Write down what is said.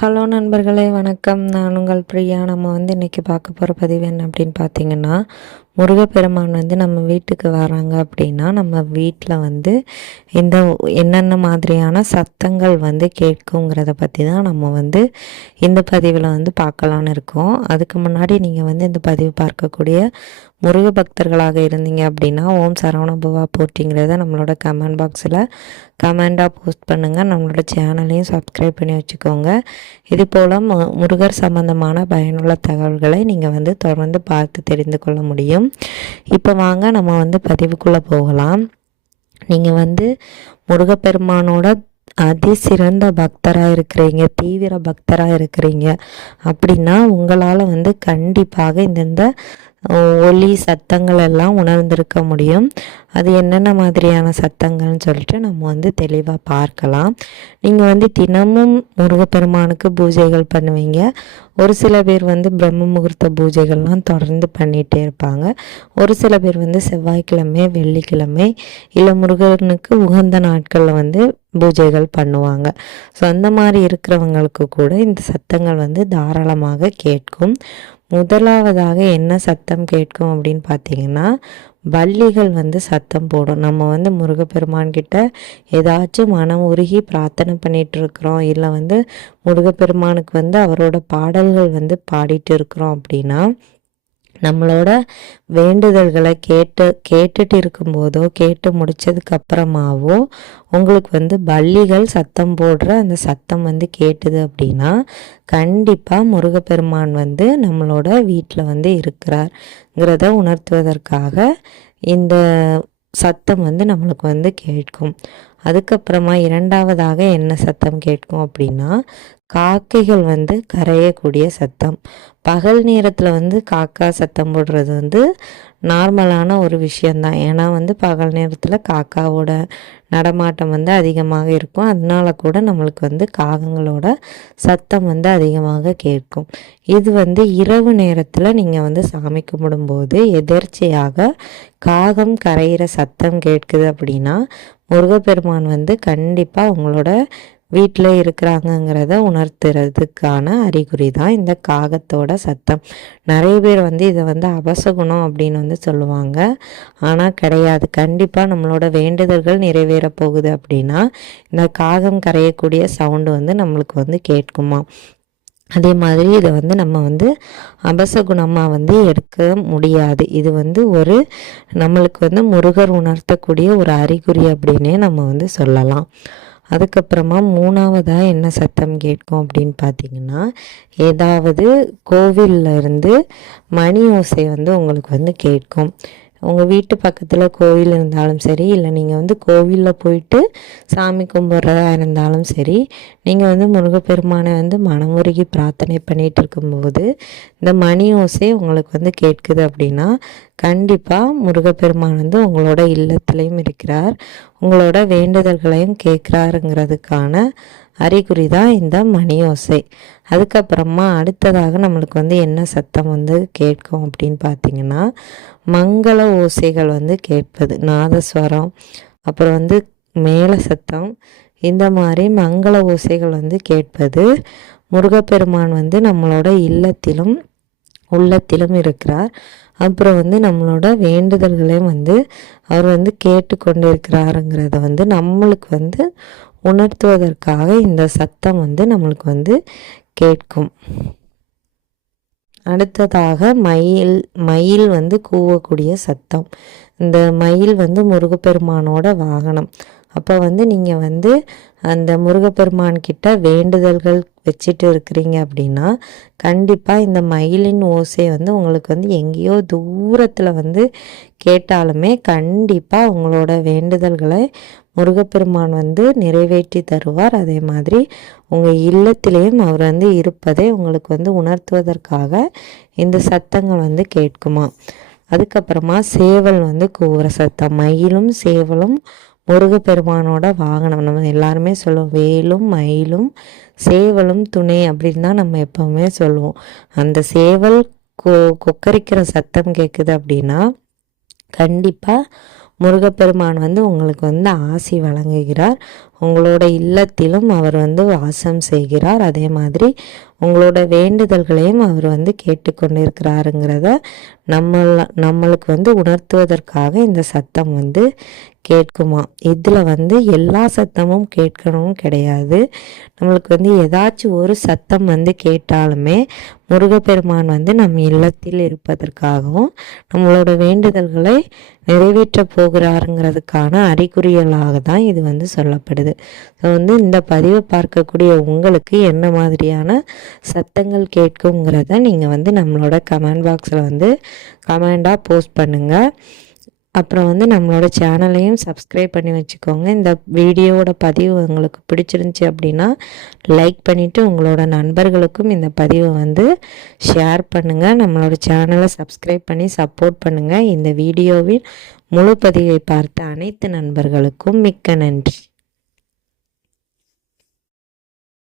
Hello நண்பர்களே, வணக்கம். நான் உங்கள் பிரியா. நம்ம இன்றைக்கி பார்க்க போகிற பதிவு என்ன அப்படின்னு பார்த்தீங்கன்னா, முருகப்பெருமான் நம்ம வீட்டுக்கு வராங்க அப்படின்னா, நம்ம வீட்டில் இந்த என்னென்ன மாதிரியான சத்தங்கள் கேட்குங்கிறத பற்றி தான் நம்ம இந்த பதிவில் பார்க்கலான்னு இருக்கோம். அதுக்கு முன்னாடி நீங்கள் இந்த பதிவு பார்க்கக்கூடிய முருக பக்தர்களாக இருந்தீங்க அப்படின்னா, ஓம் சரவணபவா போற்றிங்கிறத நம்மளோட கமெண்ட் பாக்ஸில் கமெண்டாக போஸ்ட் பண்ணுங்கள். நம்மளோட சேனலையும் சப்ஸ்கிரைப் பண்ணி வச்சுக்கோங்க. இது போல் முருகர் சம்பந்தமான பயனுள்ள தகவல்களை நீங்கள் தொடர்ந்து பார்த்து தெரிந்து கொள்ள முடியும். இப்போ வாங்க நம்ம பதிவுக்குள்ளே போகலாம். நீங்கள் முருகப்பெருமானோட அதிசிறந்த பக்தராக இருக்கிறீங்க, தீவிர பக்தராக இருக்கிறீங்க அப்படின்னா உங்களால் கண்டிப்பாக இந்த ஒலி சத்தங்கள் எல்லாம் உணர்ந்திருக்க முடியும். அது என்னென்ன மாதிரியான சத்தங்கள்னு சொல்லிட்டு நம்ம தெளிவாக பார்க்கலாம். நீங்கள் தினமும் முருகப்பெருமானுக்கு பூஜைகள் பண்ணுவீங்க. ஒரு சில பேர் பிரம்ம முகூர்த்த பூஜைகள்லாம் தொடர்ந்து பண்ணிகிட்டே இருப்பாங்க. ஒரு சில பேர் செவ்வாய்க்கிழமை, வெள்ளிக்கிழமை இல்லை முருகனுக்கு உகந்த நாட்களில் பூஜைகள் பண்ணுவாங்க. ஸோ அந்த மாதிரி இருக்கிறவங்களுக்கு கூட இந்த சத்தங்கள் தாராளமாக கேட்கும். முதலாவதாக என்ன சத்தம் கேட்கும் அப்படின்னு பார்த்தீங்கன்னா, பல்லிகள் சத்தம் போடும். நம்ம முருகப்பெருமான் கிட்ட ஏதாச்சும் மனம் உருகி பிரார்த்தனை பண்ணிட்டு இருக்கிறோம், இல்லை முருகப்பெருமானுக்கு அவரோட பாடல்கள் பாடிட்டு இருக்கிறோம் அப்படின்னா, நம்மளோட வேண்டுதல்களை கேட்டுட்டு இருக்கும்போதோ கேட்டு முடிச்சதுக்கு அப்புறமாவோ உங்களுக்கு பல்லிகள் சத்தம் போடுற அந்த சத்தம் கேட்டுது அப்படின்னா கண்டிப்பாக முருகப்பெருமான் நம்மளோட வீட்டில் இருக்கிறார்ங்கிறத உணர்த்துவதற்காக இந்த சத்தம் நம்மளுக்கு கேட்கும். அதுக்கப்புறமா இரண்டாவதாக என்ன சத்தம் கேட்கும் அப்படின்னா, காக்கைகள் கரையக்கூடிய சத்தம். பகல் நேரத்தில் காக்கா சத்தம் போடுறது நார்மலான ஒரு விஷயந்தான். ஏன்னா பகல் நேரத்தில் காக்காவோட நடமாட்டம் அதிகமாக இருக்கும். அதனால கூட நம்மளுக்கு காகங்களோட சத்தம் அதிகமாக கேட்கும். இது இரவு நேரத்தில் நீங்கள் சாமி கும்பிடும்போது எதேர்ச்சையாக காகம் கரையிற சத்தம் கேட்குது அப்படின்னா முருகப்பெருமான் கண்டிப்பாக உங்களோட வீட்டில் இருக்கிறாங்கங்கிறத உணர்த்துறதுக்கான அறிகுறி தான் இந்த காகத்தோட சத்தம். நிறைய பேர் இதை அபசகுணம் அப்படின்னு சொல்லுவாங்க. ஆனால் கிடையாது. கண்டிப்பாக நம்மளோட வேண்டுதல்கள் நிறைவேற போகுது அப்படின்னா இந்த காகம் கரையக்கூடிய சவுண்டு நம்மளுக்கு கேட்குமா. அதே மாதிரி இதை நம்ம அபசகுணமாக எடுக்க முடியாது. இது ஒரு நம்மளுக்கு முருகர் உணர்த்தக்கூடிய ஒரு அறிகுறி அப்படின்னே நம்ம சொல்லலாம். அதுக்கப்புறமா மூணாவதாக என்ன சத்தம் கேட்கும் அப்படின்னு பார்த்தீங்கன்னா, ஏதாவது கோவிலில் இருந்து மணி ஓசை உங்களுக்கு கேட்கும். உங்கள் வீட்டு பக்கத்தில் கோவில் இருந்தாலும் சரி, இல்லை நீங்கள் கோவிலில் போயிட்டு சாமி கும்பிட்றதா இருந்தாலும் சரி, நீங்கள் முருகப்பெருமானை மனமுருகி பிரார்த்தனை பண்ணிகிட்டு இருக்கும்போது இந்த மணி ஓசை உங்களுக்கு கேட்குது அப்படின்னா கண்டிப்பாக முருகப்பெருமான் உங்களோட இல்லத்துலேயும் இருக்கிறார், உங்களோட வேண்டுதல்களையும் கேட்குறாருங்கிறதுக்கான அறிகுறி தான் இந்த மணி ஓசை. அதுக்கப்புறமா அடுத்ததாக நம்மளுக்கு என்ன சத்தம் கேட்கும் அப்படின்னு பார்த்தீங்கன்னா, மங்கள ஓசைகள் கேட்பது. நாதஸ்வரம், அப்புறம் மேல சத்தம், இந்த மாதிரி மங்கள ஓசைகள் கேட்பது. முருகப்பெருமான் நம்மளோட இல்லத்திலும் உள்ளத்திலும் இருக்கிறார். அப்புறம் நம்மளோட வேண்டுதல்களையும் அவர் கேட்டு கொண்டு இருக்கிறாருங்கிறத நம்மளுக்கு உணர்த்துவதற்காக இந்த சத்தம் நம்மளுக்கு கேட்கும். அடுத்ததாக மயில் கூவக்கூடிய சத்தம். இந்த மயில் முருகப்பெருமானோட வாகனம். அப்போ நீங்கள் அந்த முருகப்பெருமான் கிட்ட வேண்டுதல்கள் வச்சுட்டு இருக்கிறீங்க அப்படின்னா கண்டிப்பாக இந்த மயிலின் ஓசை உங்களுக்கு எங்கேயோ தூரத்தில் கேட்டாலுமே கண்டிப்பாக உங்களோட வேண்டுதல்களை முருகப்பெருமான் நிறைவேற்றி தருவார். அதே மாதிரி உங்கள் இல்லத்திலேயும் அவர் இருப்பதை உங்களுக்கு உணர்த்துவதற்காக இந்த சத்தங்கள் கேட்குமா. அதுக்கப்புறமா சேவல் கூவுற சத்தம். மயிலும் சேவலும் முருகப்பெருமானோட வாகனம். நம்ம எல்லாருமே சொல்லுவோம், வேலும் மயிலும் சேவலும் துணை அப்படின்னு தான் நம்ம எப்பவுமே சொல்லுவோம். அந்த சேவல் கொக்கரிக்கிற சத்தம் கேட்குது அப்படின்னா கண்டிப்பாக முருகப்பெருமான் வந்து உங்களுக்கு வந்து ஆசி வழங்குகிறார். உங்களோட இல்லத்திலும் அவர் வந்து வாசம் செய்கிறார். அதே மாதிரி உங்களோட வேண்டுதல்களையும் அவர் வந்து கேட்டுக்கொண்டிருக்கிறாருங்கிறத நம்மளுக்கு வந்து உணர்த்துவதற்காக இந்த சத்தம் வந்து கேட்குமா. இதில் வந்து எல்லா சத்தமும் கேட்கணும் கிடையாது. நம்மளுக்கு வந்து ஏதாச்சும் ஒரு சத்தம் வந்து கேட்டாலுமே முருகப்பெருமான் வந்து நம் இல்லத்தில் இருப்பதற்காகவும் நம்மளோட வேண்டுதல்களை நிறைவேற்ற போகிறாருங்கிறதுக்கான அறிகுறிகளாக தான் இது வந்து சொல்லப்படுது. ஸோ வந்து இந்த பதிவை பார்க்கக்கூடிய உங்களுக்கு என்ன மாதிரியான சத்தங்கள் கேட்குங்கிறத நீங்கள் வந்து நம்மளோட கமெண்ட் பாக்ஸில் வந்து கமெண்டாக போஸ்ட் பண்ணுங்கள். அப்புறம் வந்து நம்மளோட சேனலையும் சப்ஸ்கிரைப் பண்ணி வச்சுக்கோங்க. இந்த வீடியோவோட பதிவு உங்களுக்கு பிடிச்சிருந்துச்சி அப்படின்னா லைக் பண்ணிவிட்டு உங்களோட நண்பர்களுக்கும் இந்த பதிவை வந்து ஷேர் பண்ணுங்கள். நம்மளோட சேனலை சப்ஸ்கிரைப் பண்ணி சப்போர்ட் பண்ணுங்கள். இந்த வீடியோவின் முழு பதிவை பார்த்த அனைத்து நண்பர்களுக்கும் மிக்க நன்றி.